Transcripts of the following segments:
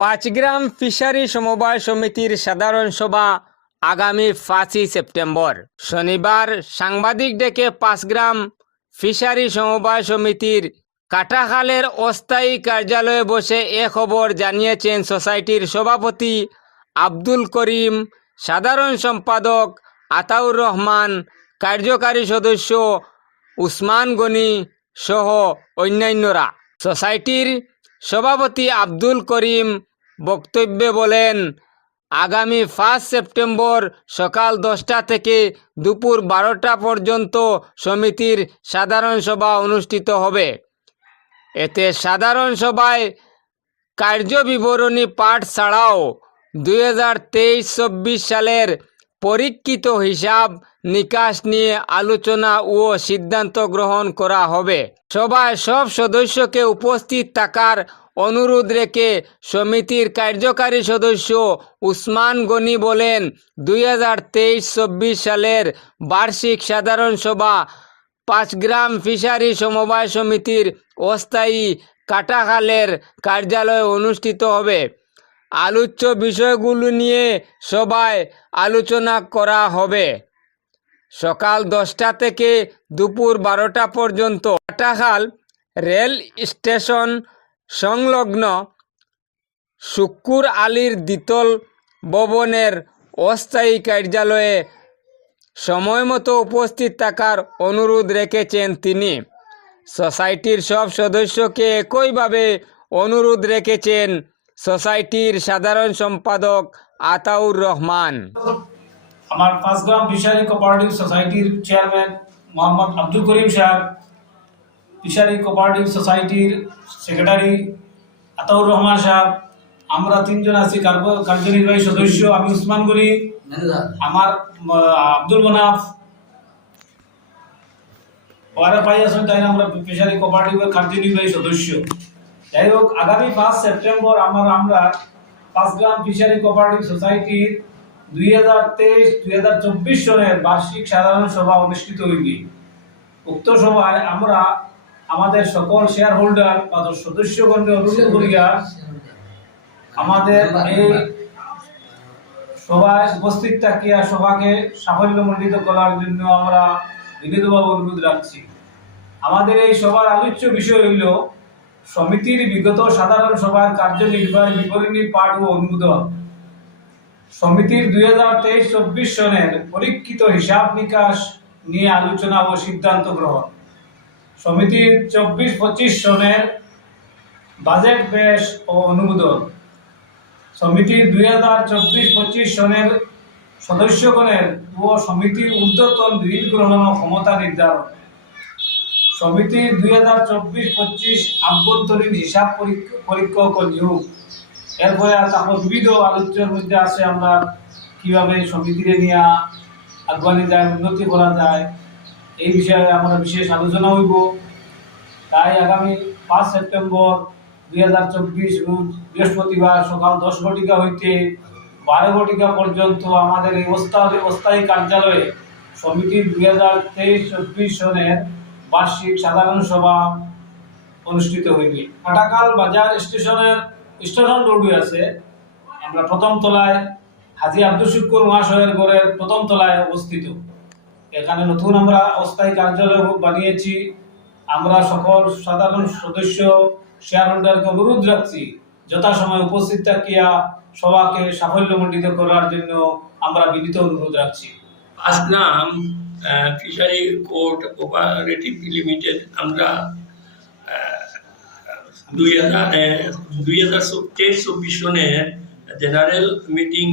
Panchgram fishery সমবায় সমিতির সাধারণ সভা আগামী 5ই সেপ্টেম্বর শনিবার সাংবাদিক ডেকে পাঁচগ্রাম ফিশারি সমবায় সমিতির কাটাখালের অস্থায়ী কার্যালয়ে বসে এ খবর জানিয়েছেন সোসাইটির সভাপতি আব্দুল করিম, সাধারণ সম্পাদক আতাউর রহমান, কার্যকারী সদস্য উসমান গনি সহ অন্যান্যরা। সোসাইটির সভাপতি আব্দুল করিম বক্তব্যে বলেন, আগামী 5 সেপ্টেম্বর সকাল 10টা থেকে দুপুর 12টা পর্যন্ত সমিতির সাধারণ সভা অনুষ্ঠিত হবে। এতে সাধারণ সভায় কার্যবিবরণী পাঠ ছাড়াও 2023-24 সালের পরীক্ষিত হিসাব নিকাশ নিয়ে আলোচনা ও সিদ্ধান্ত গ্রহণ করা হবে। সভায় সব সদস্যকে উপস্থিত থাকার অনুরোধ রেখে সমিতির কার্যকারী সদস্য উসমান গনি বলেন, 2023-24 সালের বার্ষিক সাধারণ সভা পাঁচগ্রাম ফিশারি সমবায় সমিতির অস্থায়ী কাটাখালের কার্যালয়ে অনুষ্ঠিত হবে। আলোচ্য বিষয়গুলো নিয়ে সভায় আলোচনা করা হবে। সকাল 10টা থেকে দুপুর 12টা পর্যন্ত কাটাখাল রেল স্টেশন সংলগ্ন শুক্কুর আলীর দ্বিতল ভবনের অস্থায়ী কার্যালয়ে সময়মতো উপস্থিত থাকার অনুরোধ রেখেছেন তিনি। সোসাইটির সব সদস্যকে একইভাবে অনুরোধ রেখেছেন সোসাইটির সাধারণ সম্পাদক আতাউর রহমান। আমার পাঁচগ্রাম ফিশারি কোঅপারেটিভ সোসাইটির চেয়ারম্যান মোহাম্মদ আব্দুল করিম সাহেব, ফিশারি কোঅপারেটিভ সোসাইটির সেক্রেটারি আতাউর রহমান সাহেব, আমরা তিনজন আছি কার্যনির্বাহী সদস্য। আমি উসমান গনি, আমার আব্দুল মনাফ, ওরা পাই আছেন, তাই আমরা ফিশারি কোঅপারেটিভের কার্যনির্বাহী সদস্য। যাই হোক, আগামী 5 সেপ্টেম্বর আমরা পাঁচগ্রাম ফিশারি কোঅপারেটিভ সোসাইটির 2023-2024 সনের বার্ষিক সাধারণ সভা অনুষ্ঠিত হইবে। উক্ত সভায় আমরা আমাদের সকল শেয়ার হোল্ডার বা সদস্যগণকে অনুরোধ করিয়া আমাদের এই সভায় উপস্থিত থাকিয়া সভাকে সাফল্যমণ্ডিত করার জন্য আমরা বিনীতভাবে অনুরোধ রাখছি। আমাদের এই সভার আলোচ্য বিষয় হইল সমিতির বিগত সাধারণ সভার কার্যনির্বাহী বিবরণী পাঠ ও অনুমোদন, সমিতির 2023-24 সনের পরীক্ষিত হিসাব নিকাশ নিয়ে আলোচনা ও সিদ্ধান্ত গ্রহণ, সমিতির 24-25 সনের বাজেট পেশ ও অনুমোদন, সমিতির 2024-25 সনের সদস্যগণের ও সমিতির ঊর্ধ্বতন ঋণ গ্রহণ ক্ষমতা নির্ধারণ, সমিতির 2024-25 আভ্যন্তরীণ হিসাব পরীক্ষক ও নিয়োগ। এরপরে তারপর বিবিধ আলোচনার মধ্যে আছে আমরা কিভাবে সমিতিরে নিয়ে আগামী যায়, উন্নতি করা যায়, এই বিষয়ে আমরা বিশেষ আলোচনা হইব। তাই আগামী 5 সেপ্টেম্বর 2024 রোজ বৃহস্পতিবার সকাল 10 ঘটিকা হইতে 12 ঘটিকা পর্যন্ত আমাদের এই অস্থায়ী কার্যালয়ে সমিতির 2023-24 সনের বার্ষিক সাধারণ সভা অনুষ্ঠিত হইবে। কাটাখাল বাজার স্টেশন রোডে আছে, আমরা প্রথম তলায় হাজী আব্দুল শুক্কুর মহাশয়ের ঘরের প্রথম তলায় অবস্থিত। এখানে নতুন আমরা অস্থায়ী কার্যালয় বানিয়েছি। আমরা সকল সাধারণ সদস্য শেয়ার হোল্ডারকে অনুরোধ রাখছি যথাসময়ে উপস্থিত থাকিয়া সভাকে সাফল্যমণ্ডিত করার জন্য আমরা বিনীত অনুরোধ রাখছি। পাঁচগ্রাম ফিশারি কোঅপারেটিভ লিমিটেড আমরা 2023-24 সনের জেনারেল মিটিং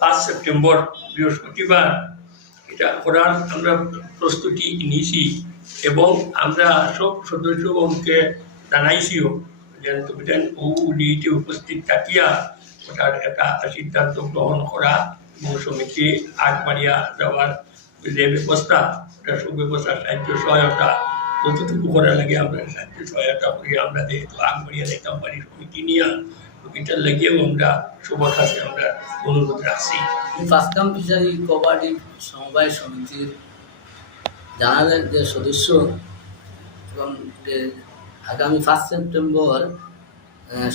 5 সেপ্টেম্বর বৃহস্পতিবার এটা করার আমরা প্রস্তুতি নিয়েছি এবং আমরা সব সদস্যগণকে জানাইছিও যে ওডিতে উপস্থিত থাকিয়া ওটার একটা সিদ্ধান্ত গ্রহণ করা এবং সমিতি আগ বাড়িয়া যাওয়ার যে ব্যবস্থা, ওটা সুব্যবস্থা, সাহায্য সহায়তা যতটুকু করা লাগে আমরা সাহায্য সহায়তা করি। আমরা যেহেতু আগ বাড়িয়া দেখতাম পারি সমিতি নিয়ে, সমিতির লাগিয়েও আমরা সবার কাছে আমরা অনুরোধ রাখছি। পাঁচগ্রাম ফিশারি কোঅপারেটিভ সমবায় সমিতির জানালেন যে সদস্য এবং আগামী 5 সেপ্টেম্বর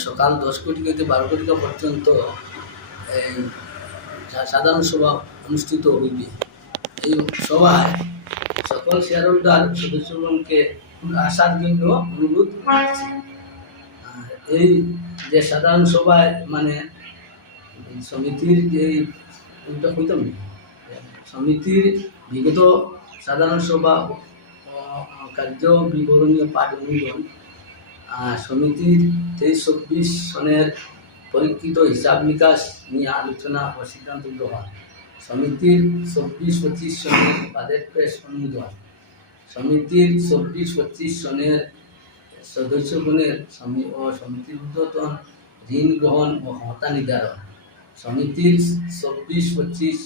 সকাল 10 কোটি হইতে 12 কোটি পর্যন্ত এই সাধারণ সভা অনুষ্ঠিত হইবে। এই সভায় সকল শেয়ার হোল্ডার সদস্যগণকে আসার জন্য অনুরোধ করছি। আর এই যে সাধারণ সভায় মানে সমিতির যে ওইটা কইতাম না, সমিতির বিগত সাধারণ সভা কার্য বিবরণীয় পাঠ অনুমোদন, সমিতির 23-24 সনের পরীক্ষিত হিসাব নিকাশ নিয়ে আলোচনা ও সিদ্ধান্ত গ্রহণ, সমিতির 24-25 সনের বাজেট পেশ অনুমোদন, সমিতির 24-25 সনের সদস্যগণের সমিতির ঊর্ধ্বতন ঋণ গ্রহণ ও ক্ষমতা নির্ধারণ, সমিতির 24-25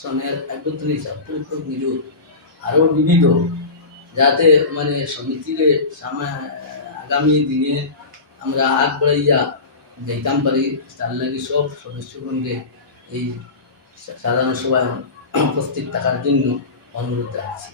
সনের একত্রিত হিসাব পরিপূরক নিরোধ, আরও বিবিধ, যাতে মানে সমিতির আগামী দিনে আমরা আগ বাড়াইয়া যাইতাম পারি, তার লাগে সব সদস্যগণকে এই সাধারণ সভায় উপস্থিত থাকার জন্য অনুরোধ রাখছি।